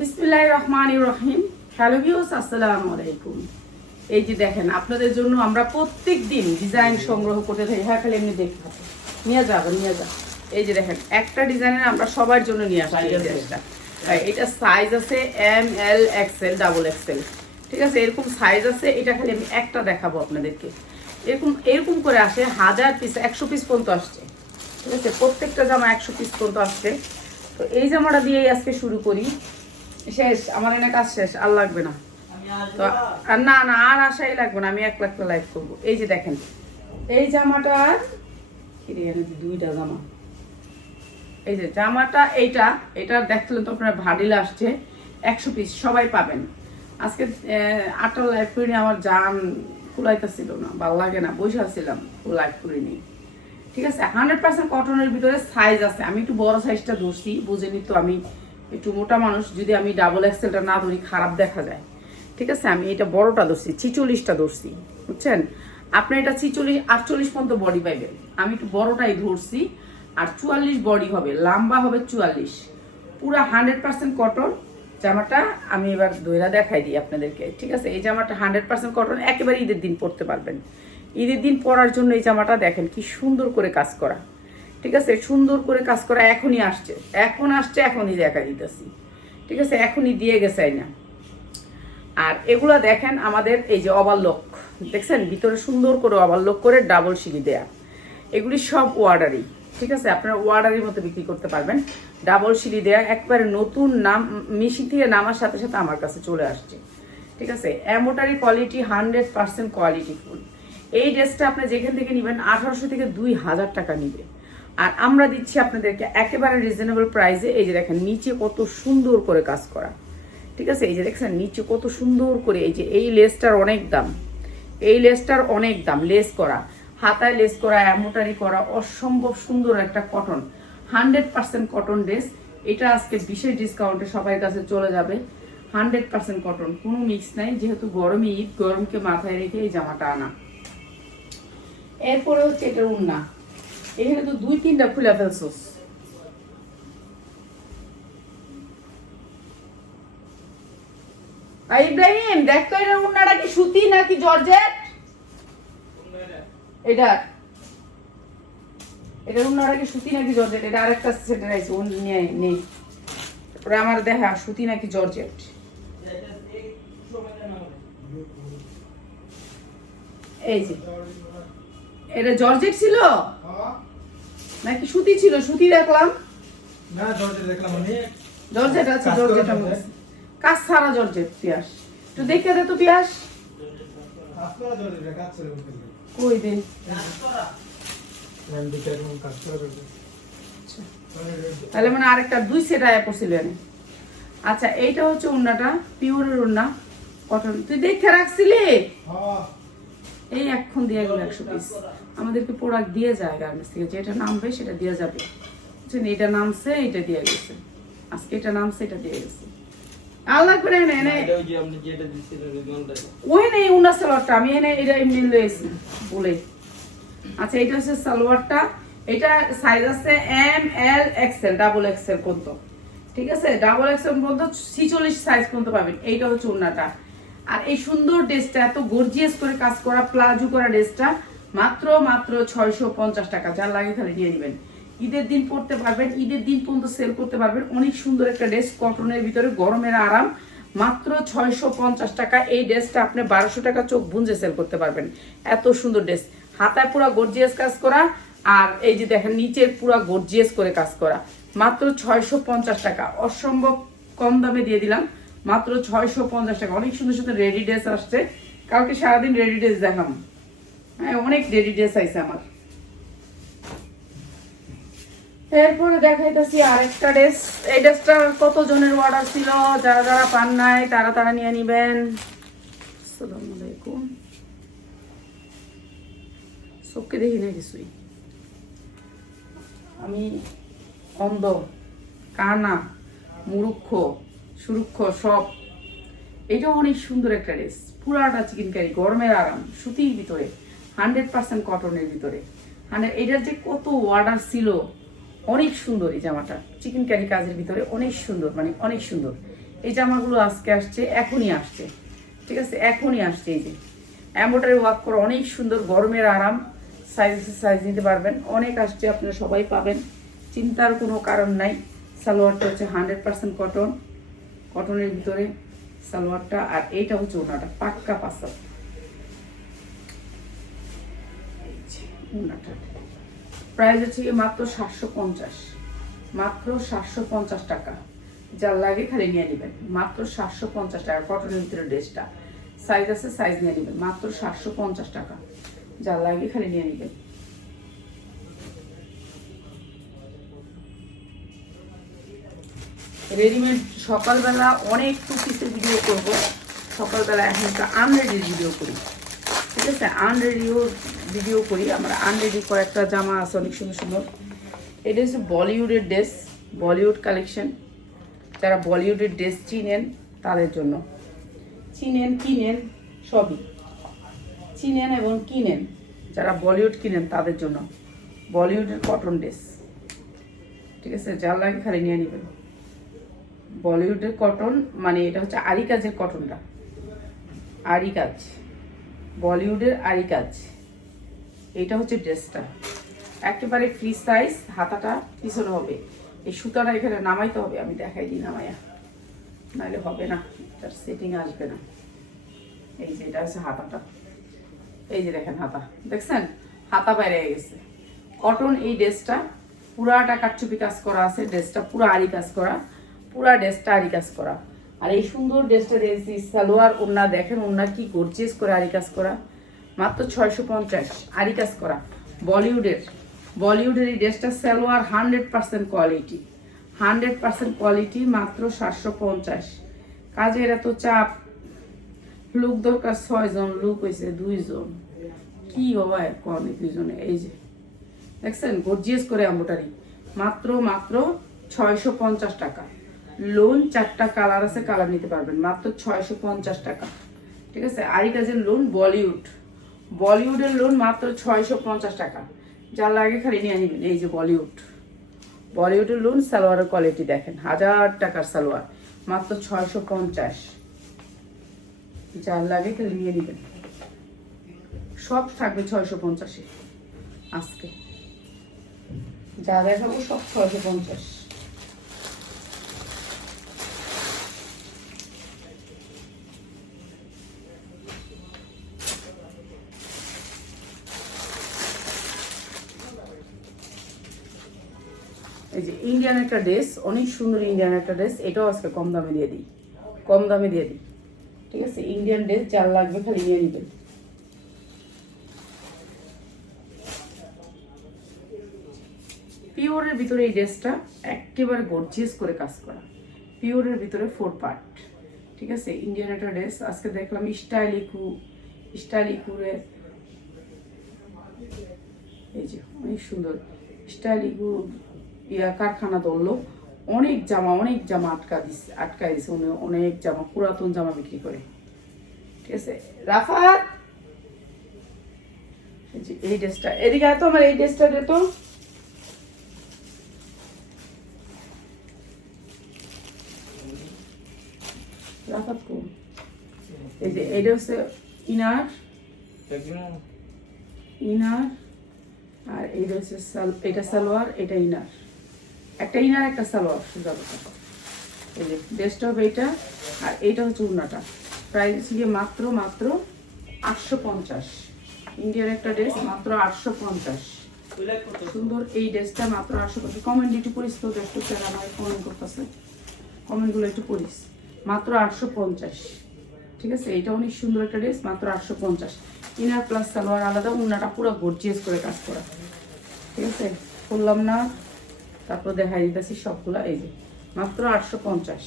বিসমিল্লাহ রহমান রহিম। Hello views আসসালামু আলাইকুম। এই যে দেখেন আপনাদের জন্য আমরা প্রত্যেক দিন ডিজাইন সংগ্রহ করতে থাকি। হ্যাঁ খালি এমনি দেখতে হবে নিয়ে যাব নিয়ে যা এই যে দেখেন একটা ডিজাইনের আমরা সবার জন্য নিয়ে আসছি এই ড্রেসটা এটা সাইজ আছে M L XL double XL ঠিক আছে এরকম সাইজ আছে এটা খালি আমি একটা দেখাবো আপনাদেরকে। এরকম এরকম করে আসে হাজার পিস একশো পিস পর্যন্ত আসছে। ঠিক আছে প্রত্যেকটা জামা একশো পিস পর্যন্ত আসছে। তো এই জামাটা দিয়েই আজকে শুরু করি। শেষ আমার এনে কাজ শেষ আর লাগবে না। তো আর না না আর আশাই লাগবে না আমি এক লাখ লাইভ করব। এই যে দেখেন এই জামাটার দুইটা জামা। এই যে জামাটা এইটা এটা দেখলেন তো আপনার ভাডিল আসছে একশো পিস সবাই পাবেন। আজকে আটটা লাইভ করিনি আমার জান কুলাইতেছিল না ভালো লাগে না বসে ছিলাম লাইভ করিনি। ঠিক আছে হান্ড্রেড পার্সেন্ট কটনের ভিতরে সাইজ আছে আমি একটু বড় সাইজটা ধরছি বুঝেনি তো আমি একটু মোটা মানুষ যদি আমি ডাবল এক্সেলটা না ধরি, খারাপ দেখা যায়। ঠিক আছে? আমি এটা বড়টা ধরছি, ছিচল্লিশটা ধরছি, বুঝছেন? আপনি এটা ছিচল্লিশ, আটচল্লিশ পর্যন্ত বডি পাইবেন। আমি একটু বড়টাই ধরছি, আর চুয়াল্লিশ বডি হবে, লম্বা হবে চুয়াল্লিশ। পুরা হান্ড্রেড পার্সেন্ট কটন জামাটা আমি এবার দইরা দেখাই দিই আপনাদেরকে, ঠিক আছে? এই জামাটা হান্ড্রেড পার্সেন্ট কটন একেবারে ঈদের দিন পরতে পারবেন। ঈদের দিন পরার জন্য এই জামাটা দেখেন কি সুন্দর করে কাজ করা। ঠিক আছে? সুন্দর করে কাজ করা এখনই আসছে। এখন আসছে, এখনই দেখা দিতেছি। ঠিক আছে? এখনই দিয়ে গেছে না আর এগুলা দেখেন আমাদের এই যে ওভারলক দেখছেন? ভিতরে সুন্দর করে ওভারলক করে ডাবল সিঁড়ি দেয়া। এগুলি সব ওয়ার্ডারই ঠিক আছে? আপনারা ওয়ার্ডারের মতো বিক্রি করতে পারবেন। ডাবল সিঁড়ি দেয়া, একবারে নতুন নাম, মিশি থেকে নামার সাথে সাথে আমার কাছে চলে আসছে। ঠিক আছে? অ্যামোটারি quality hundred percent quality full. এই ড্রেসটা আপনি যেখান থেকে নেবেন, আঠারোশো থেকে দুই হাজার টাকা নিবে। আর আমরা দিচ্ছি আপনাদেরকে একেবারে রিজনেবল প্রাইসে এই যে দেখেন, নিচে কত সুন্দর করে কাজ করা। ঠিক আছে? এই যে দেখছেন নিচে কত সুন্দর করে এই যে এই লেসটার অনেক দাম। এই লেসটার অনেক দাম লেস করা। হাতায় লেস করা অ্যামোটারি করা, অসম্ভব সুন্দর একটা cotton hundred percent cotton dress এটা আজকে বিশেষ ডিসকাউন্টে সবার কাছে চলে যাবে। হান্ড্রেড পার্সেন্ট কটন কোনো মিক্স নাই। যেহেতু গরমে ঈদ, গরমকে মাথায় রেখে এই জামাটা আনা। এরপরে হচ্ছে এটা উন্না। এখানে তো দুই, তিনটা খুলে ফেলছোস ইব্রাহিম, দেখ তো এটা উন্নাটা কি সুতি নাকি জর্জেট? এটা। এটা উন্নাটা কি সুতি নাকি জর্জেট? এটা আরেকটা সেটের আছে উন নিয়ে নেই। ওরা আমার দেখা, সুতি নাকি জর্জেট। এই যে। এটা জর্জেট ছিল? নাকি সুতি ছিল? সুতি দেখলাম। না জর্জেট দেখলাম আমি। জর্জেট আছে জর্জেট আমার কাজ ছাড়া জর্জেট পিয়াস। একটু দেখে দে তো পিয়াস। কই দে? করে বলতে তাহলে মানে আরেকটা দুই সেট আয়া পড়ছিল এনে। আচ্ছা এইটা হচ্ছে উন্নাটা পিওরের উন্না। কটন তুই দেখে রাখছিলি? হ্যাঁ। এই এখন দিয়ে গেল একশো পিস আমাদেরকে প্রোডাক্ট দিয়ে যায় গার্মেন্টস থেকে যেটা নামবে সেটা দিয়ে যাবে। বুঝছেন? এটা নামছে এটা দিয়ে গেছে। আজকে এটা নামছে এটা দিয়ে গেছে। এনে এনে। ওই নেই সালোয়ারটা। আমি এনে এটা এমনি লয়েছি বলে। আচ্ছা এটা হচ্ছে সালোয়ারটা। এটা সাইজ আছে M L XL double XL পর্যন্ত। ঠিক আছে? ডাবল এক্সেল পর্যন্ত ছিচল্লিশ সাইজ পর্যন্ত পাবেন। এইটা হচ্ছে উন্নাটা। আর এই সুন্দর ড্রেসটা এত গর্জিয়াস করে কাজ করা প্লাজো করা ড্রেসটা মাত্র মাত্র ছয়শো পঞ্চাশ টাকা। যার লাগে খালি নিয়ে নেবেন। ঈদের দিন পরতে পারবেন, ঈদের দিন পর্যন্ত সেল করতে পারবেন। অনেক সুন্দর একটা ড্রেস কটনের ভিতরে গরমের আরাম। মাত্র ছয়শো পঞ্চাশ টাকা এই ড্রেসটা আপনি বারোশো টাকা চোখ বুঞ্জে সেল করতে পারবেন। এত সুন্দর ড্রেস হাতায় পুরো গর্জিয়াস কাজ করা আর এই যে দেখেন, নিচের পুরো গর্জিয়াস করে কাজ করা। মাত্র ছয়শো পঞ্চাশ টাকা। অসম্ভব কম দামে দিয়ে দিলাম। মাত্র ছয়শো পঞ্চাশ টাকা। অনেক সুন্দর সুন্দর রেডি ড্রেস আসছে। কালকে সারাদিন রেডি ড্রেস দেখাম। হ্যাঁ অনেক রেডি ড্রেস আইছে আমার। এরপরে দেখাইতেছি আরেকটা ড্রেস। এই ড্রেসটা কত জনের অর্ডার ছিল? যারা যারা পান নাই, তারা তারা নিয়ে নিবেন। আসসালামু আলাইকুম। চোখকে দেখি না কিছুই। আমি অন্ধ, কানা, মুরুক্ষ, সুরুক্ষ, সব। এটা অনেক সুন্দর একটা ড্রেস। পুরাটা চিকেন কারি, গরমের আরাম, সুতির ভিতরে। হান্ড্রেড পার্সেন্ট কটনের ভিতরে। হান্ড্রেড এটার যে কত অর্ডার ছিল, অনেক সুন্দর এই জামাটা। চিকেন কারি কাজের ভিতরে অনেক সুন্দর মানে অনেক সুন্দর। এই জামাগুলো আজকে আসছে, এখনই আসছে। ঠিক আছে? এখনই আসছে এই যে। এম্বোটারি ওয়াক করে অনেক সুন্দর, গরমের আরাম। সাইজ সাইজ নিতে পারবেন। অনেক আসছে, আপনারা সবাই পাবেন। চিন্তার কোনো কারণ নাই। সালোয়ারটা হচ্ছে হান্ড্রেড পার্সেন্ট কটন কটনের ভিতরে সালোয়ারটা, আর এইটা হচ্ছে ওনাটা পাক্কা পাসাল প্রাইস হচ্ছে মাত্র সাতশো পঞ্চাশ। মাত্র সাতশো পঞ্চাশ টাকা। যার লাগে খালি নিয়ে নেবেন। মাত্র সাতশো পঞ্চাশ টাকা। কটনের ভিতরে ড্রেসটা। সাইজ আছে সাইজ নিয়ে নেবেন। মাত্র সাতশো পঞ্চাশ টাকা। যার লাগে খালি নিয়ে নেবেন। রেডিমেড সকালবেলা অনেক টু ভিডিও করব। সকালবেলা এখন একটা আনরেডির ভিডিও করি। ঠিক আছে? আনরেডিও ভিডিও করি, আমরা আনরেডি কয়েকটা জামা আছে অনেক সুন্দর সুন্দর। এটা হচ্ছে বলিউডের ড্রেস, বলিউড কালেকশন। যারা বলিউডের ড্রেস চিনেন, তাদের জন্য। চিনেন, কিনেন, সবই। চিনেন এবং কিনেন, যারা বলিউড কিনেন, তাদের জন্য। বলিউডের কটন ড্রেস। ঠিক আছে, যার লাগে খালি নিয়ে নেবেন। বলিউডের কটন মানে এটা হচ্ছে আরি কাজের কটনটা। আরি কাজ বলিউডের আরি কাজ এইটা হচ্ছে ড্রেসটা। একেবারে ফ্রি সাইজ হাতাটা পিছনে হবে। এই সুতাটা এখানে নামাইতে হবে, আমি দেখাই দিই নামাইয়া নাহলে হবে না, তার সেটিং আসবে না। এই যে এটা হচ্ছে হাতাটা। এই যে দেখেন হাতা। দেখছেন? হাতা বাইরে গেছে। কটন এই ড্রেসটা পুরাটা কাটচুপি কাজ করা আছে, ড্রেসটা পুরো আরি কাজ করা, পুরা ড্রেসটা আরি কাজ করা। আর এই সুন্দর ড্রেসটা দিয়েছি সালোয়ার ওন্না দেখেন ওন্না কি গর্জিয়াস করে আরি কাজ করা। মাত্র ছয়শো পঞ্চাশ। আরি কাজ করা। বলিউডের। বলিউডের এই ড্রেসটা salwar hundred percent quality. Hundred percent quality মাত্র সাতশো পঞ্চাশ। কাজের এত চাপ। লুক দরকার ছয়জন, লুক হয়েছে দুইজন। কি হয় কনে দুইজনে? এই যে, দেখছেন? গর্জিয়াস করে আম্বোটারি। মাত্র মাত্র ছয়শো পঞ্চাশ টাকা। লোন চারটা কালার আছে, কালার নিতে পারবেন। মাত্র ছয়শো পঞ্চাশ টাকা। ঠিক আছে? আরি কাজের লোন বলিউড। বলিউডের লোন মাত্র ছয়শো পঞ্চাশ টাকা। যার লাগে খালি নিয়ে নিবেন। এই যে বলিউড। বলিউডের লোন সালোয়ারের কোয়ালিটি দেখেন। হাজার টাকার সালোয়ার। মাত্র ছয়শো পঞ্চাশ। যার লাগে খালি নিয়ে নেবেন। সব থাকবে ছয়শো পঞ্চাশে। আজকে। যা দেখাবো সব ছয়শো পঞ্চাশ এই যে ইন্ডিয়ান একটা ড্রেস অনেক সুন্দর ইন্ডিয়ান একটা ড্রেস এটাও আজকে কম দামে দিয়ে দিই। কম দামে দিয়ে দিই। ঠিক আছে? ইন্ডিয়ান ড্রেস যার লাগবে খালি নিয়ে নেবেন। পিওরের ভিতরে এই ড্রেসটা একেবারে গর্জিয়াস করে কাজ করা। পিওরের ভিতরে ফোর পার্ট ঠিক আছে? ইন্ডিয়ান একটা ড্রেস আজকে দেখলাম স্টাইলিকু, স্টাইলিকুরে। এই যে, অনেক সুন্দর। স্টাইলিকু ইয়া কারখানা ধরলো অনেক জামা অনেক জামা আটকা দিচ্ছে আটকা দিছে উনি অনেক জামা পুরাতন জামা বিক্রি করে। ঠিক আছে? রাফাত! এই ড্রেসটা এদিকে তো আমার এই ড্রেসটা দে তো। রাফাত কোন এই যে এটা হচ্ছে ইনার। ইনার আর এইটা হচ্ছে এটা সালোয়ার এটা ইনার। একটা ইনার একটা সালোয়ার কথা এই যে ড্রেসটা হবে এটা আর এইটা হচ্ছে উন্নাটা প্রাইস গিয়ে মাত্র মাত্র আটশো পঞ্চাশ। ইন্ডিয়ার একটা ড্রেস মাত্র আটশো পঞ্চাশ। সুন্দর এই ড্রেসটা মাত্র আটশো পঞ্চাশ। কমেন্ট একটু পড়িস তো একটু স্যার আমার কমেন্ট করতেছে কমেন্টগুলো একটু পড়িস। মাত্র আটশো পঞ্চাশ। ঠিক আছে? এটা অনেক সুন্দর একটা ড্রেস মাত্র আটশো পঞ্চাশ। ইনার প্লাস সালোয়ার আলাদা উন্নাটা পুরো গর্জিয়াস করে কাজ করা। ঠিক আছে? করলাম না তারপর দেখাই দিতেছি সবগুলা, এই যে, মাত্র আটশো পঞ্চাশ।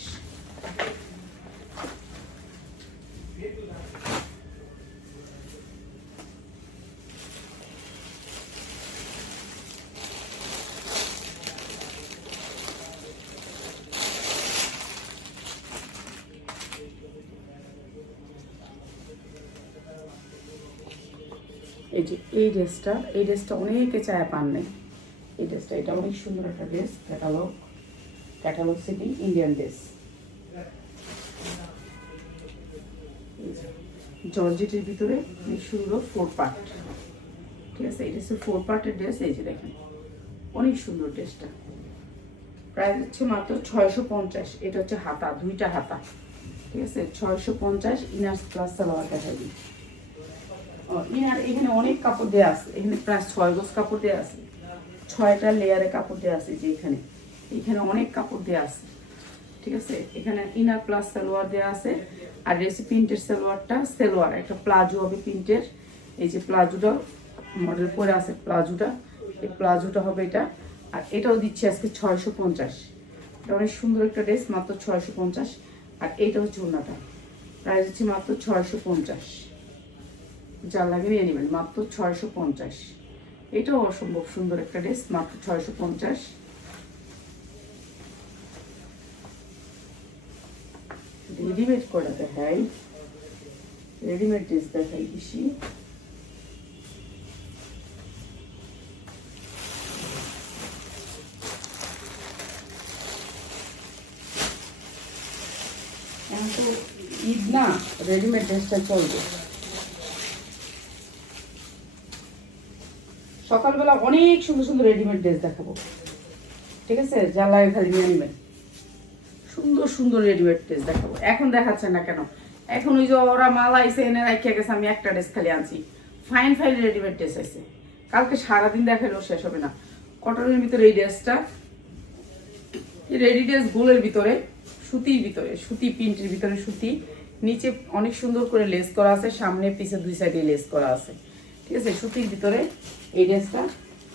এই যে, এই ড্রেসটা এই ড্রেসটা অনেকে চায় পান নেই। এই ড্রেসটা এটা অনেক সুন্দর একটা dress catalogue catalogue city Indian dress এই জর্জেটের ভিতরে অনেক সুন্দর ফোর পার্ট ঠিক আছে, এটা হচ্ছে ফোর পার্টের ড্রেস এই যে দেখেন, অনেক সুন্দর ড্রেসটা প্রাইস হচ্ছে মাত্র ছয়শো পঞ্চাশ, এটা হচ্ছে হাতা, দুইটা হাতা। ঠিক আছে, ছয়শো পঞ্চাশ ইনার্স প্লাস সালোয়ার দেখা দিই। ইনার এখানে অনেক কাপড় দেওয়া আছে, এখানে প্রায় ছয় গোজ কাপড় দেওয়া আছে। ছয়টা লেয়ারে কাপড় দেওয়া আছে যে এখানে। এখানে অনেক কাপড় দেওয়া আছে। ঠিক আছে? এখানে ইনার প্লাস সালোয়ার দেওয়া আছে আর রেসি প্রিন্টের সালোয়ারটা সালোয়ার, একটা প্লাজো হবে প্রিন্টের এই যে প্লাজোটা মডেল পরে আছে প্লাজোটা। এই প্লাজোটা হবে এটা। আর এটাও দিচ্ছি আজকে ছয়শো পঞ্চাশ। এটা অনেক সুন্দর একটা ড্রেস মাত্র ছয়শো পঞ্চাশ। আর এইটা হচ্ছে ওনাটা প্রাইস হচ্ছে মাত্র ছয়শো পঞ্চাশ। যা লাগে নিয়ে নেবেন, মাত্র ছয়শো পঞ্চাশ। এটাও অসম্ভব সুন্দর একটা ড্রেস, মাত্র ছয়শো পঞ্চাশ। রেডিমেড করা দেখাই। রেডিমেড ড্রেস দেখাই বেশি। ঈদ না রেডিমেড ড্রেসটা চলবে। সকালবেলা অনেক সুন্দর সুন্দর রেডিমেড ড্রেস দেখাবো। ঠিক আছে? যা খালি নিয়ে সুন্দর সুন্দর রেডিমেড ড্রেস দেখাবো। এখন দেখাচ্ছে না কেন? এখন ওই যে ওরা মাল আইসে এনে রাখিয়া গেছে, আমি একটা ড্রেস খালি আনছি। ফাইন ফাইন রেডিমেড ড্রেস আছে কালকে সারাদিন দেখালেও শেষ হবে না। কটনের ভিতরে এই ড্রেসটা রেডি ড্রেস গোলের ভিতরে, সুতির ভিতরে, সুতি প্রিন্টের ভিতরে সুতি। নিচে অনেক সুন্দর করে লেস করা আছে, সামনে, পিছে দুই সাইডে লেস করা আছে। ঠিক আছে? সুতির ভিতরে এই ড্রেসটা।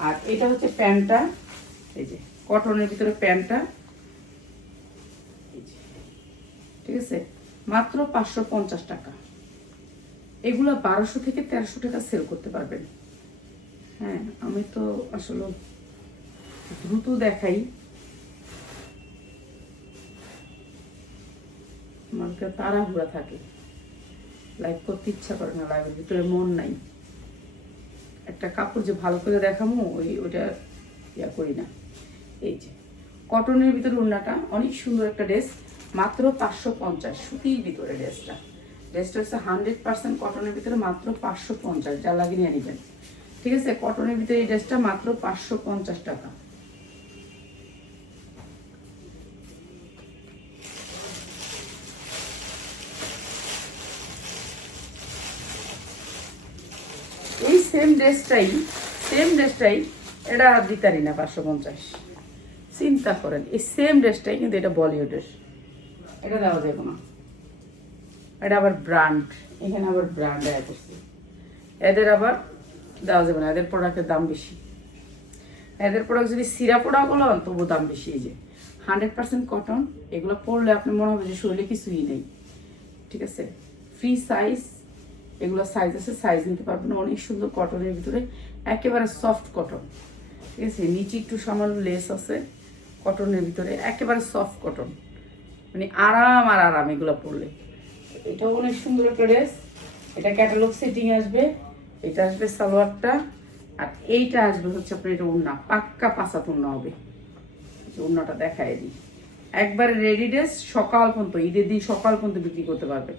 আর এটা হচ্ছে প্যান্টটা। এই যে, কটনের ভিতরে প্যান্টটা। ঠিক আছে? মাত্র পাঁচশো পঞ্চাশ টাকা। এগুলো বারোশো থেকে তেরোশো টাকা সেল করতে পারবেন। হ্যাঁ আমি তো আসলে দ্রুত দেখাই। মানুষের তাড়াহুড়া থাকে। লাইভ করতে ইচ্ছা করে না লাইভের ভিতরে মন নাই। একটা কাপড় যে ভালো করে দেখামো, ওই ওটা ইয়া করি না। এই যে কটনের ভিতরে ওড়নাটা, অনেক সুন্দর একটা ড্রেস মাত্র পাঁচশো পঞ্চাশ, সুতির ভিতরে ড্রেসটা ড্রেসটা হচ্ছে হান্ড্রেড পার্সেন্ট কটনের ভিতরে মাত্র পাঁচশো পঞ্চাশ যা লাগিয়ে নিয়ে নেবেন। ঠিক আছে কটনের ভিতরে এই ড্রেসটা মাত্র পাঁচশো পঞ্চাশ টাকা। ড্রেসটাই সেম ড্রেসটাই এটা দিতারি না, পাঁচশো পঞ্চাশ। চিন্তা করেন, এই সেম ড্রেসটাই কিন্তু এটা বলিউডের এটা দেওয়া যাবে না। এটা আবার ব্র্যান্ড এখানে আবার ব্র্যান্ড অ্যাড এদের আবার দেওয়া যাবে না, এদের প্রোডাক্টের দাম বেশি। এদের প্রোডাক্ট যদি সিরা প্রোডাক্ট হলো তবু দাম বেশি এই যে। হান্ড্রেড পার্সেন্ট কটন এগুলো পরলে আপনার মনে হবে যে শরীরে কিছুই নেই। ঠিক আছে? ফ্রি সাইজ এগুলো সাইজ আছে সাইজ নিতে পারবেন। অনেক সুন্দর কটনের ভিতরে, একেবারে সফট কটন ঠিক আছে? নিচে একটু সামান্য লেস আছে কটনের ভিতরে, একেবারে সফট কটন মানে আরাম আর আরাম এগুলো পরলে। এটাও অনেক সুন্দর একটা ড্রেস এটা ক্যাটালগ সেটিং আসবে। এটা আসবে সালোয়ারটা। আর এইটা আসবে হচ্ছে আপনার এটা উন্না পাক্কা পাসাত উন্না হবে। যে উন্নাটা দেখায় দিই। একবারে রেডি ড্রেস সকাল পর্যন্ত, ঈদের দিন সকাল পর্যন্ত বিক্রি করতে পারবে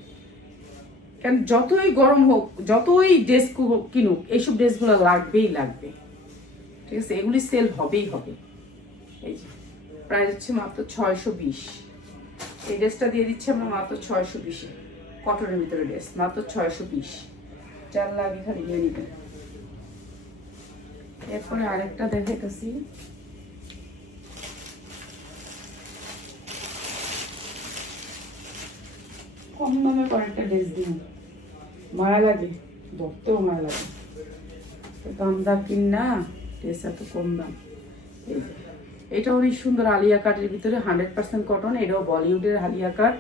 কারণ যতই গরম হোক, যতই ড্রেস কিনুক, এইসব ড্রেসগুলো লাগবেই লাগবে। ঠিক আছে? এগুলি সেল হবেই হবে। এই যে প্রাইস হচ্ছে মাত্র ছয়শো বিশ। এই ড্রেসটা দিয়ে দিচ্ছি আমরা মাত্র ছয়শো বিশে কটনের ভিতরে ড্রেস মাত্র ছয়শো বিশ। চার লাগে খালি নিয়ে নেবেন। এরপরে আরেকটা দেখাইতেছি। কম দামে কয়েকটা ড্রেস দিন মায়া লাগে ধরতেও মায়া লাগে। দাম দাম কিন না ড্রেস কম দাম। এটা অনেক সুন্দর আলিয়া কাটের ভিতরে, হান্ড্রেড পার্সেন্ট কটন এটাও বলিউডের আলিয়া কাট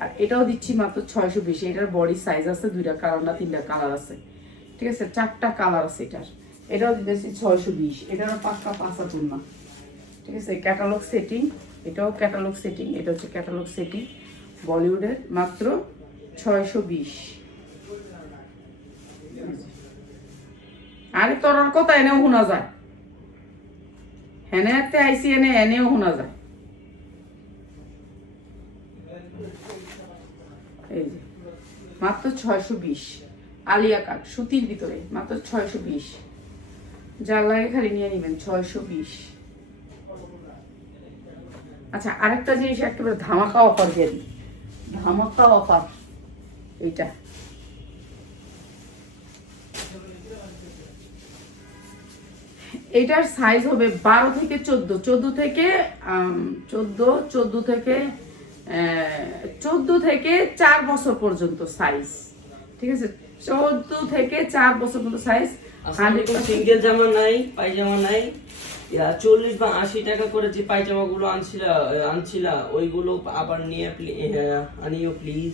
আর এটাও দিচ্ছি মাত্র ছয়শো বেশি, এটার বডি সাইজ আছে দুইটা কালার না তিনটা কালার আছে। ঠিক আছে, চারটা কালার আছে এটার। এটাও দিতেছি ছয়শো বিশ এটারও পাঁচটা পাঁচা তুলনা। ঠিক আছে ক্যাটালগ সেটিং এটাও ক্যাটালগ সেটিং এটা হচ্ছে ক্যাটালগ সেটিং বলিউডের মাত্র ছয়শো বিশ। আরে তোর কথা এনেও শোনা যায়। হেনে আইসি এনে, এনেও শোনা যায়। এই যে, মাত্র ছয়শো বিশ। আলিয়া কাট সুতির ভিতরে, মাত্র ছয়শো বিশ। যার লাগে খালি নিয়ে নেবেন, ছয়শো বিশ। আচ্ছা আরেকটা জিনিস একেবারে ধামাকা অফার দিয়ে দিই। ধামাকা অফার এইটা। এটার সাইজ হবে বারো থেকে চোদ্দ। চোদ্দ থেকে চোদ্দ চোদ্দ থেকে চোদ্দ থেকে চার বছর পর্যন্ত সাইজ ঠিক আছে? চোদ্দ থেকে চার বছর পর্যন্ত সাইজ সিঙ্গেল জামা নাই, পায়জামা নাই। চল্লিশ বা আশি টাকা করে যে পায়জামা গুলো আনছিলা আনছিলা, ওইগুলো আবার নিয়ে আনিও প্লিজ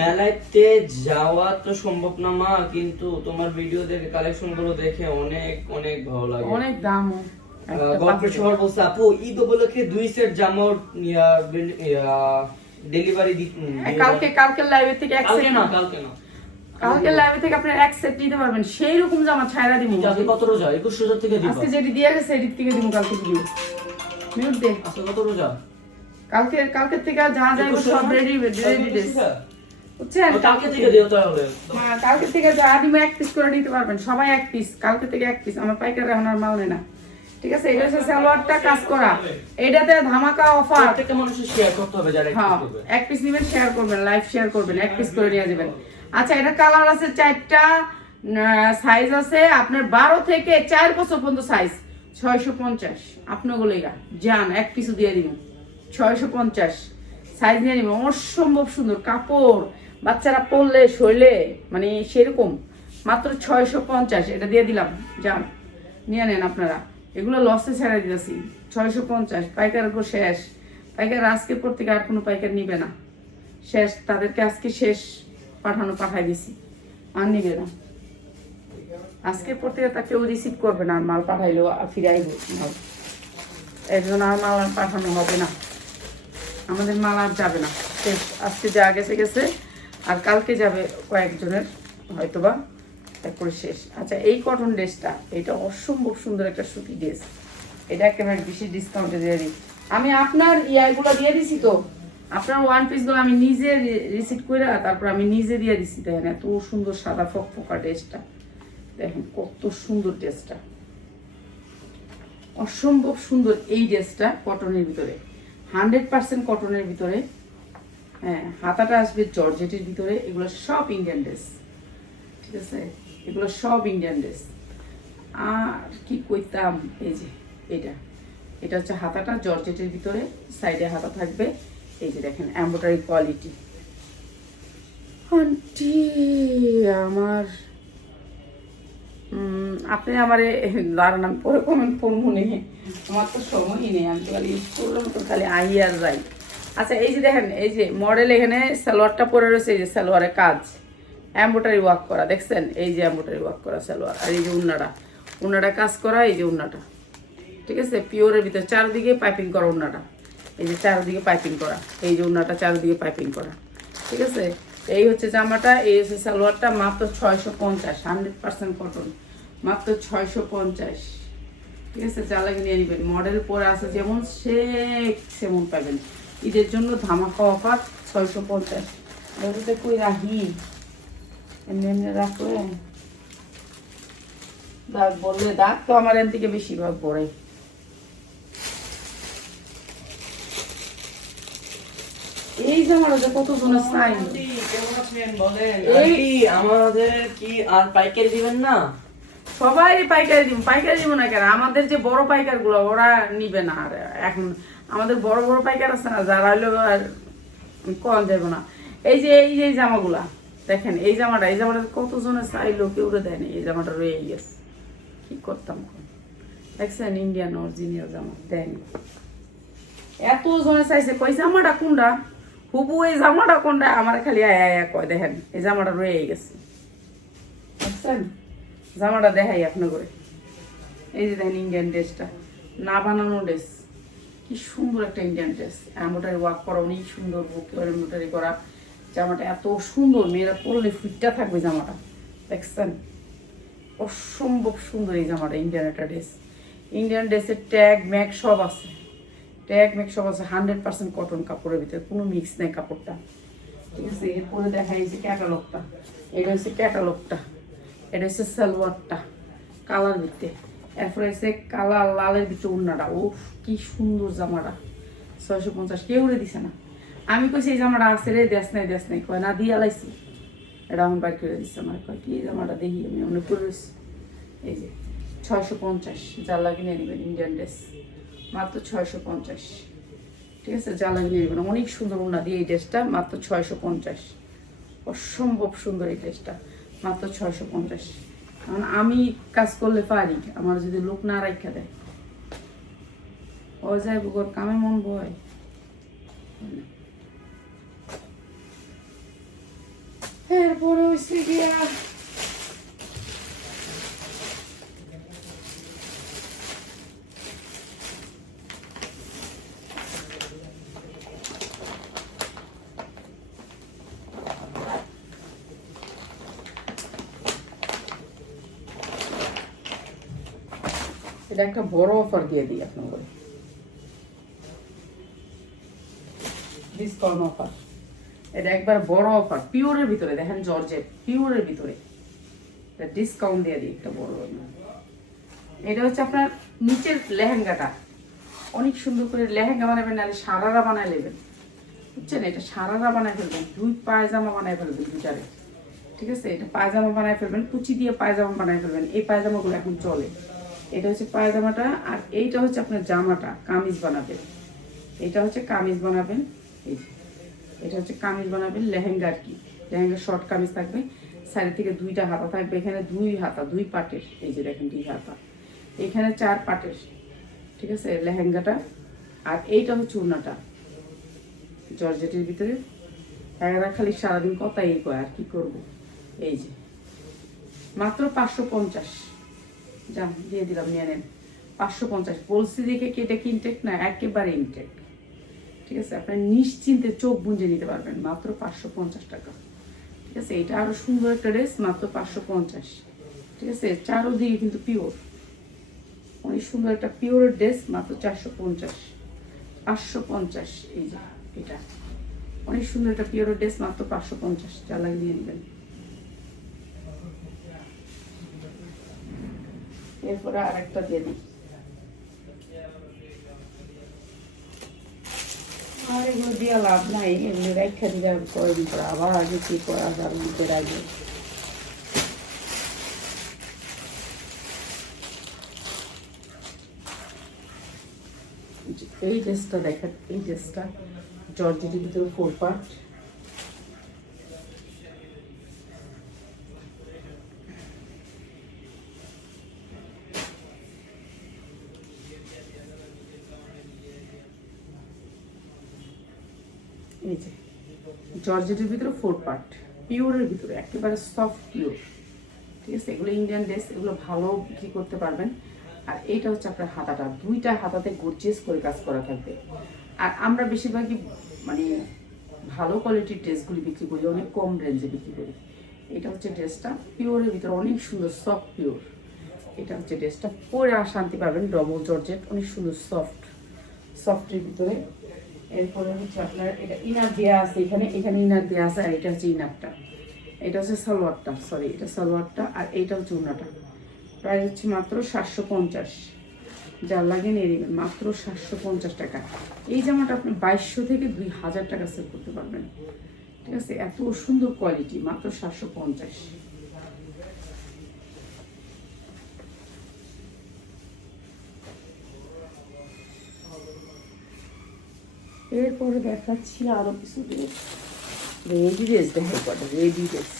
মেলাতে যাওয়া তো সম্ভব না মা কিন্তু তোমার ভিডিও দেখে কালেকশনগুলো দেখে অনেক অনেক ভালো লাগে। অনেক দাম। গল্পের শহর বলছে আপু ঈদ উপলক্ষে দুই সেট জামা ডেলিভারি কালকে কালকে লাইভে থেকে এক সেট না কালকে না। কালকে লাইভে থেকে আপনি এক সেট নিতে পারবেন। সেই রকম জামা ছায়রা দিব। আজকে কত রোজা? একুশ রোজা থেকে দিবা। আজকে যেটি দিয়ে গেছে এদিক থেকে দিব কালকে ভিডিও মিউট দে। আজকে কত রোজা? কালকে কালকে থেকে যা একুশ সব রেডি রেডি বুঝছেন? কালকে থেকে দিও তাহলে। হ্যাঁ, কালকে থেকে যা এক পিস করে নিতে পারবেন। সবাই এক পিস কালকে থেকে এক পিস আমার পাইকার এখন আর মাল নেই না। ঠিক আছে? এটা হচ্ছে সালোয়ারটা কাজ করা। এটাতে ধামাকা অফার প্রত্যেকটা মানুষের শেয়ার করতে হবে যারা হ্যাঁ এক পিস নেবেন শেয়ার করবেন লাইভ শেয়ার করবেন এক পিস করে নিয়ে যাবেন। আচ্ছা এটা কালার আছে চারটা সাইজ আছে আপনার বারো থেকে চার বছর পর্যন্ত সাইজ ছয়শো পঞ্চাশ। আপনাগুলো যান এক পিসও দিয়ে দিব ছয়শো পঞ্চাশ। সাইজ নিয়ে নিবেন অসম্ভব সুন্দর কাপড়। বাচ্চারা পরলে শৈলে মানে সেরকম। মাত্র ছয়শো পঞ্চাশ। এটা দিয়ে দিলাম। যান, নিয়ে নেন আপনারা। এগুলো লসে ছেড়ে দিতেছি। ছয়শো পঞ্চাশ। পাইকার উপর শেষ। পাইকার আজকের পর থেকে আর কোনো পাইকার নিবে না। শেষ। তাদেরকে আজকে শেষ পাঠানো পাঠাই দিছি। আর নিবে না। আজকের পর থেকে তাকে কেউ রিসিভ করবে না। মাল পাঠাইলো আর ফিরাইব মাল এর আর মাল পাঠানো হবে না। আমাদের মাল আর যাবে না। শেষ। আজকে যা গেছে গেছে। আর কালকে যাবে কয়েকজনের, হয়তোবা। তারপরে শেষ। আচ্ছা এই কটন ড্রেসটা এটা অসম্ভব সুন্দর একটা সুতি ড্রেস এটা একেবারে বেশি ডিসকাউন্টে দিয়ে দিই। আমি আপনার ইয়াগুলো দিয়ে দিছি তো। আপনার ওয়ান পিসগুলো আমি নিজে রিসিট করে তারপর আমি নিজে দিয়ে দিছি। দেখেন, এত সুন্দর সাদা ফক ফকা ড্রেসটা দেখেন, কত সুন্দর ড্রেসটা অসম্ভব সুন্দর এই ড্রেসটা কটনের ভিতরে। হান্ড্রেড পার্সেন্ট কটনের ভিতরে হ্যাঁ হাতাটা আসবে জর্জেটের ভিতরে, এগুলো সব ইন্ডিয়ান ড্রেস ঠিক আছে? এগুলো সব ইন্ডিয়ান ড্রেস আর কি করতাম এই যে, এটা এটা হচ্ছে হাতাটা জর্জেটের ভিতরে সাইডে হাতা থাকবে, এই যে দেখেন এম্ব্রয়ডারি কোয়ালিটি আন্টি, আমার আপনি আমার দাঁড়ান আমি পরে কমেন্ট পড়ব নেই আমার তো সময়ই নেই, আমি তো খালি করলাম তো খালি আই আর যাই। আচ্ছা এই যে দেখেন, এই যে মডেল এখানে সালোয়ারটা পরে রয়েছে, এই যে সালোয়ারের কাজ। এম্ব্রয়ডারি ওয়ার্ক করা, দেখছেন? এই যে এম্ব্রয়ডারি ওয়ার্ক করা সালোয়ার, আর এই যে উন্নাটা। উন্নাটা কাজ করা, এই যে উন্নাটা। ঠিক আছে? পিওরের ভিতরে, চারদিকে পাইপিং করা উন্নাটা। এই যে চারদিকে পাইপিং করা, এই যে উন্নাটা চারদিকে পাইপিং করা। ঠিক আছে? এই হচ্ছে জামাটা, এই হচ্ছে সালোয়ারটা, মাত্র ছয়শো পঞ্চাশ হান্ড্রেড পার্সেন্ট কটন মাত্র ছয়শো পঞ্চাশ। ঠিক আছে যা লাগে নিয়ে নেবেন। মডেল পরে আছে যেমন সে সেমন পাবেন। ঈদের জন্য ধামাকা অফার ছয়শো পঞ্চাশ। কই রাহি এমনি এমনি রাখলে? দাগ বললে দাগ তো আমার এন থেকে বেশিরভাগ পড়ে। এই যে কত জনের বলেন? আমাদের কি আর পাইকারি দিবেন না? সবাই পাইকারি দিব পাইকারি দিব না কেন? আমাদের যে বড় পাইকারগুলো ওরা নিবে না। আর এখন আমাদের বড় বড় পাইকার আছে না, যারা হলো আর কম যাবে না। এই যে এই যে জামাগুলা, দেখেন, এই জামাটা এই জামাটা কত জনে চাইলো কেউ দেয়নি, এই জামাটা রয়ে গেছে। কি করতাম দেখছেন ইন্ডিয়ান অরিজিনাল জামা দেয়নি এত জনে চাইছে, কই জামাটা কোনটা? হুবু, এই জামাটা কোনটা? আমার খালি আয়া আয়া কয়, দেখেন, এই জামাটা রয়ে গেছে। বুঝছেন জামাটা দেখাই আপনার করে এই যে দেখেন ইন্ডিয়ান ড্রেসটা না বানানো ড্রেস কি সুন্দর একটা ইন্ডিয়ান ড্রেস এম্বোটারি ওয়ার্ক করা অনেক সুন্দর, বুকে এম্বোটারি করা। জামাটা এত সুন্দর, মেয়েরা পরলে ফিটটা থাকবে জামাটা। দেখছেন? অসম্ভব সুন্দর এই জামাটা ইন্ডিয়ান একটা ড্রেস ইন্ডিয়ান ড্রেসের ট্যাগ ম্যাগ সব আছে। ট্যাগ ম্যাগ সব আছে। হান্ড্রেড পার্সেন্ট কটন কাপড়ের ভিতরে, কোনো মিক্স নেই কাপড়টা। ঠিক আছে? এরপরে দেখা এই যে ক্যাটালগটা এটা হচ্ছে ক্যাটালগটা এটা হচ্ছে সালোয়ারটা, কালার ভিত্তে এরপরে হচ্ছে কালার লালের ভিতরে উন্নাটা। ও কি সুন্দর জামাটা। ছয়শো পঞ্চাশ, কেউ রে দিছে না। আমি কইছি, এই জামাটা আছে রে, দেশ নাই দেশ নাই। কয়, না, দিয়ে লাইছি। এটা আমার বাইর করে দিচ্ছে আমার কয়, কি জামাটা দেখি আমি, অনেক করে এই যে, ছয়শো পঞ্চাশ যা লাগে নিয়ে নেবেন ইন্ডিয়ান ড্রেস মাত্র ছয়শো পঞ্চাশ। ঠিক আছে যা নিয়ে নেবেন অনেক সুন্দর উন্না দিয়ে এই ড্রেসটা মাত্র ছয়শো পঞ্চাশ। অসম্ভব সুন্দর এই ড্রেসটা মাত্র ছয়শো পঞ্চাশ। কারণ আমি কাজ করলে পারি, আমার যদি লোক না রাখা দেয়। ও বুকর কামে মন বয়। এরপরে হয়েছে গিয়া এটা একটা বড় অফার দিয়ে দিই আপনাদের ডিসকাউন্ট অফার এটা একবার বড় অফার পিওরের ভিতরে, দেখেন জর্জেট পিওরের ভিতরে। এটা ডিসকাউন্ট দিয়ে দিই একটা বড় এটা হচ্ছে আপনার নিচের লেহেঙ্গাটা। অনেক সুন্দর করে লেহেঙ্গা বানাবেন, নাহলে সারারা বানায় নেবেন। বুঝছেন? এটা সারারা বানায় ফেলবেন, দুই পায়জামা বানায় ফেলবেন দুটারে ঠিক আছে? এটা পায়জামা বানায় ফেলবেন, কুচি দিয়ে পায়জামা বানায় ফেলবেন, এই পায়জামাগুলো এখন চলে। এটা হচ্ছে পায়জামাটা আর এইটা হচ্ছে আপনার জামাটা, কামিজ বানাবেন। এটা হচ্ছে কামিজ বানাবেন। এই। এটা হচ্ছে কামিজ বানাবেন, লেহেঙ্গা আর কি। লেহেঙ্গা, শর্ট কামিজ থাকবে। সাইড থেকে দুইটা হাতা থাকবে, এখানে দুই হাতা, দুই পাটের, এই যে দেখেন দুই হাতা। এখানে চার পাটের, ঠিক আছে, লেহেঙ্গাটা। আর এইটা হচ্ছে উনাটা, জর্জেটের ভিতরে। এরা খালি সারাদিন কথাই কয়, আর কি করব? এই যে, মাত্র পাঁচশো পঞ্চাশ। যান দিয়ে দিলাম, নিয়ে নেন। পাঁচশো পঞ্চাশ। বলছি দেখে কি এটা কি ইনটেক না, একেবারে ইনটেক ঠিক আছে? আপনি নিশ্চিন্তে চোখ বুঞ্জে নিতে পারবেন, মাত্র পাঁচশো পঞ্চাশ টাকা। ঠিক আছে? এটা আরও সুন্দর একটা ড্রেস, মাত্র পাঁচশো পঞ্চাশ। ঠিক আছে? চারোদিকে কিন্তু পিওর অনেক সুন্দর একটা পিওর ড্রেস, মাত্র চারশো পঞ্চাশ। পাঁচশো পঞ্চাশ, এই যে, এটা। অনেক সুন্দর একটা পিওর ড্রেস, মাত্র পাঁচশো পঞ্চাশ। যা লাগে দিয়ে নেবেন। এরপরে আরেকটা দিয়ে দিই। আর এগুলো দিয়ে লাভ নাই, এমনি রেখা দিলে আর কয়দিন পর আবার আগে কি করা যার মধ্যে রাখবে এই ড্রেসটা দেখা এই ড্রেসটা জর্জেটের ভিতরে ফোর পার্ট এই যে জর্জেটের ভিতরে ফোর পার্ট, পিওরের ভিতরে, একেবারে সফট পিওর ঠিক আছে? এগুলো ইন্ডিয়ান ড্রেস এগুলো ভালো বিক্রি করতে পারবেন। আর এইটা হচ্ছে আপনার হাতাটা। দুইটা হাতাতে গর্জিয়াস করে কাজ করা থাকবে। আর আমরা বেশিরভাগই মানে ভালো কোয়ালিটির ড্রেসগুলি বিক্রি করি, অনেক কম রেঞ্জে বিক্রি করি। এটা হচ্ছে ড্রেসটা পিওরের ভিতরে অনেক সুন্দর সফট পিওর এটা হচ্ছে ড্রেসটা পরে আর শান্তি পাবেন ডবল জর্জেট। অনেক সুন্দর সফট সফটের ভিতরে এরপরে হচ্ছে আপনার এটা ইনার দেওয়া আছে এখানে এখানে ইনার দেওয়া আছে আর এটা হচ্ছে ইনারটা। এটা হচ্ছে সালোয়ারটা সরি এটা সালোয়ারটা আর এইটা হচ্ছে উনাটা প্রাইস হচ্ছে মাত্র সাতশো পঞ্চাশ। যার লাগে নিয়ে মাত্র সাতশো পঞ্চাশ টাকা। এই জামাটা আপনি বাইশশো থেকে দুই হাজার টাকা সেল করতে পারবেন। ঠিক আছে, এত সুন্দর কোয়ালিটি মাত্র সাতশো পঞ্চাশ। এরপরে দেখাচ্ছি আরও কিছু ড্রেস রেডি ড্রেস দেখে কটা রেডি ড্রেস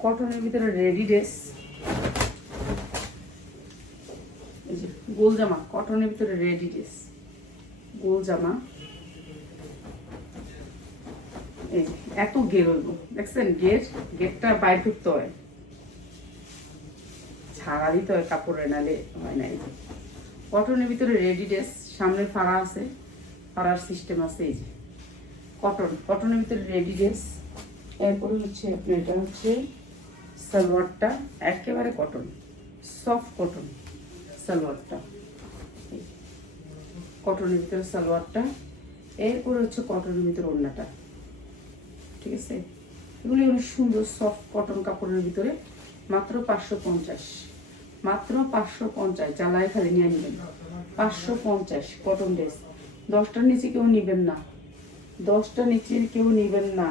কটনের ভিতরে রেডি ড্রেস এই যে গোল জামা, কটনের ভিতরে রেডি ড্রেস গোল জামা। এত গের হইব দেখছেন গের গেরটা বাইর করতে হয়। ছাড়া দিতে হয় কাপড়ে নালে হয় না কটনের ভিতরে রেডি ড্রেস সামনে ফাড়া আছে। পাড়ার সিস্টেম আছে এই যে। কটন, কটনের ভিতরে রেডি ড্রেস এরপরে হচ্ছে আপনার এটা হচ্ছে সালোয়ারটা, একেবারে কটন সফট কটন সালোয়ারটা। কটনের ভিতরে সালোয়ারটা, এরপরে হচ্ছে কটনের ভিতরে ওড়নাটা। ঠিক আছে? এগুলি অনেক সুন্দর সফট কটন কাপড়ের ভিতরে। মাত্র পাঁচশো পঞ্চাশ। মাত্র পাঁচশো পঞ্চাশ। জ্বালায় খালি, নিয়ে নেবেন। পাঁচশো পঞ্চাশ কটন ড্রেস দশটার নিচে কেউ নেবেন না। দশটা নিচে কেউ নেবেন না।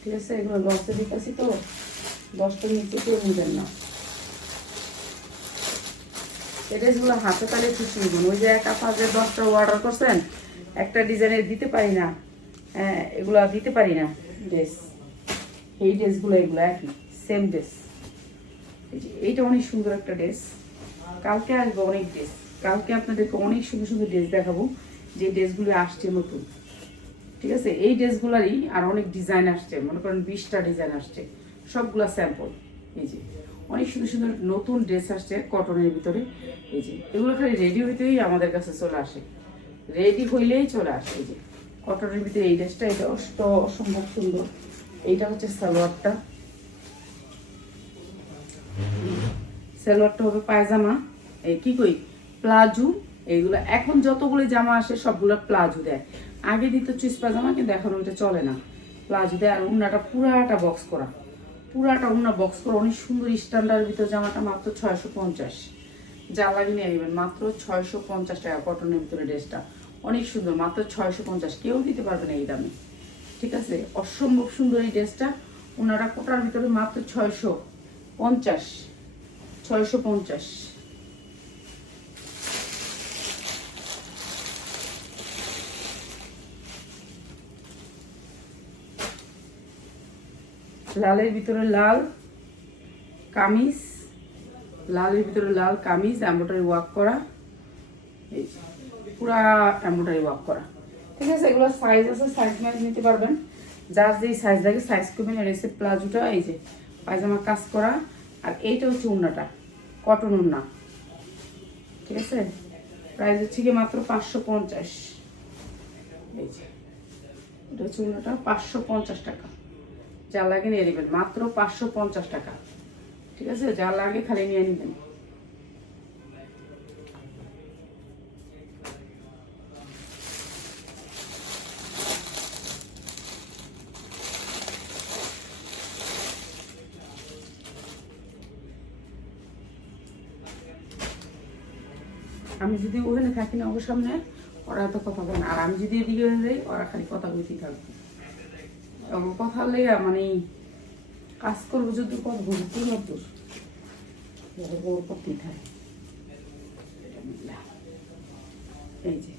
ঠিক আছে? এগুলো লসে দিতেছি তো দশটার নিচে কেউ নেবেন না। যেগুলো হাতে তালে খুশি হবেন ওই যে এক আপনাদের দশটা অর্ডার করছেন, একটা ডিজাইনের দিতে পারি না। হ্যাঁ এগুলো দিতে পারি না। ড্রেস এই ড্রেসগুলো এগুলো একই সেম ড্রেস এইটা অনেক সুন্দর একটা ড্রেস কালকে আসবে অনেক ড্রেস কালকে আপনাদেরকে অনেক সুন্দর সুন্দর ড্রেস দেখাবো, যে ড্রেসগুলো আসছে নতুন। ঠিক আছে? এই ড্রেসগুলারই আর অনেক ডিজাইন আসছে। মনে করেন বিশটা ডিজাইন আসছে। সবগুলা স্যাম্পল এই যে। অনেক সুন্দর সুন্দর নতুন ড্রেস আসছে কটনের ভিতরে। এই যে, এগুলো খালি রেডি হইতেই আমাদের কাছে চলে আসে। রেডি হইলেই চলে আসে, এই যে। কটনের ভিতরে এই ড্রেসটা, এটা অষ্ট অসম্ভব সুন্দর। এইটা হচ্ছে সালোয়ারটা। সালোয়ারটা হবে পায়জামা। এই কি কই? প্লাজো। এইগুলো এখন যতগুলো জামা আসে, সবগুলো প্লাজো দেয়। আগে দিত চুইস পাজামা, কিন্তু এখন ওইটা চলে না। প্লাজো দেয় আর উন্নাটা পুরাটা বক্স করা। পুরাটা ওনার বক্স করে অনেক সুন্দর স্ট্যান্ডার্ড ভিতর জামাটা মাত্র ছয়শো পঞ্চাশ। যা লাগে নিয়ে নেবেন, মাত্র ছয়শো পঞ্চাশ টাকা কটনের ভিতরে ড্রেসটা অনেক সুন্দর, মাত্র ছয়শো পঞ্চাশ। কেউ দিতে পারবে না এই দামে। ঠিক আছে? অসম্ভব সুন্দর এই ড্রেসটা ওনারা কোটার ভিতরে মাত্র ছয়শো পঞ্চাশ। ছয়শো পঞ্চাশ। লালের ভিতরে লাল কামিজ, লালের ভিতরে লাল কামিজ এম্ব্রয়ডারি ওয়ার্ক করা। এই পুরা এম্ব্রয়ডারি ওয়ার্ক করা। ঠিক আছে, এগুলো সাইজ আছে সাইজ ম্যাচ নিতে পারবেন। যার যেই সাইজ লাগে সাইজ কমে রয়েছে প্লাজোটা, এই যে, পায়জামা কাজ করা। আর এইটা হচ্ছে উন্নাটা কটন উন্না। ঠিক আছে? প্রাইস হচ্ছে কি মাত্র পাঁচশো পঞ্চাশ। এই যে, এটা হচ্ছে উন্নাটা, পাঁচশো পঞ্চাশ টাকা। যা লাগে নিয়ে নেবেন, মাত্র পাঁচশো পঞ্চাশ টাকা। ঠিক আছে? যা লাগে খালি নিয়ে নেবেন। আমি যদি ওখানে থাকি না, ওর সামনে, ওরা তো কথা বলে না। আর আমি যদি এদিকে যাই, ওরা খালি কথা বলতেই থাকবে কথা লেগে মানে কাজ করব যদি কথা বলব কি করতো ওর এই যে।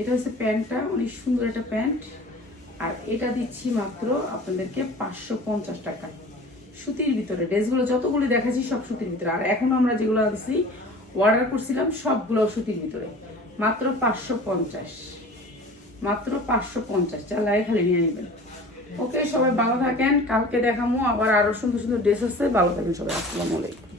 এটা হচ্ছে প্যান্টটা, অনেক সুন্দর একটা প্যান্ট। আর এটা দিচ্ছি মাত্র আপনাদেরকে পাঁচশো পঞ্চাশ টাকা সুতির ভিতরে। ড্রেসগুলো যতগুলো দেখাচ্ছি সব সুতির ভিতরে। আর এখন আমরা যেগুলো আনছি অর্ডার করছিলাম, সবগুলো সুতির ভিতরে। মাত্র পাঁচশো পঞ্চাশ। মাত্র পাঁচশো পঞ্চাশ। লাগে খালি নিয়ে নেবেন। ওকে, সবাই ভালো থাকেন। কালকে দেখামো। আবার আরও সুন্দর সুন্দর ড্রেস আছে। ভালো থাকেন সবাই। আলাইকুম।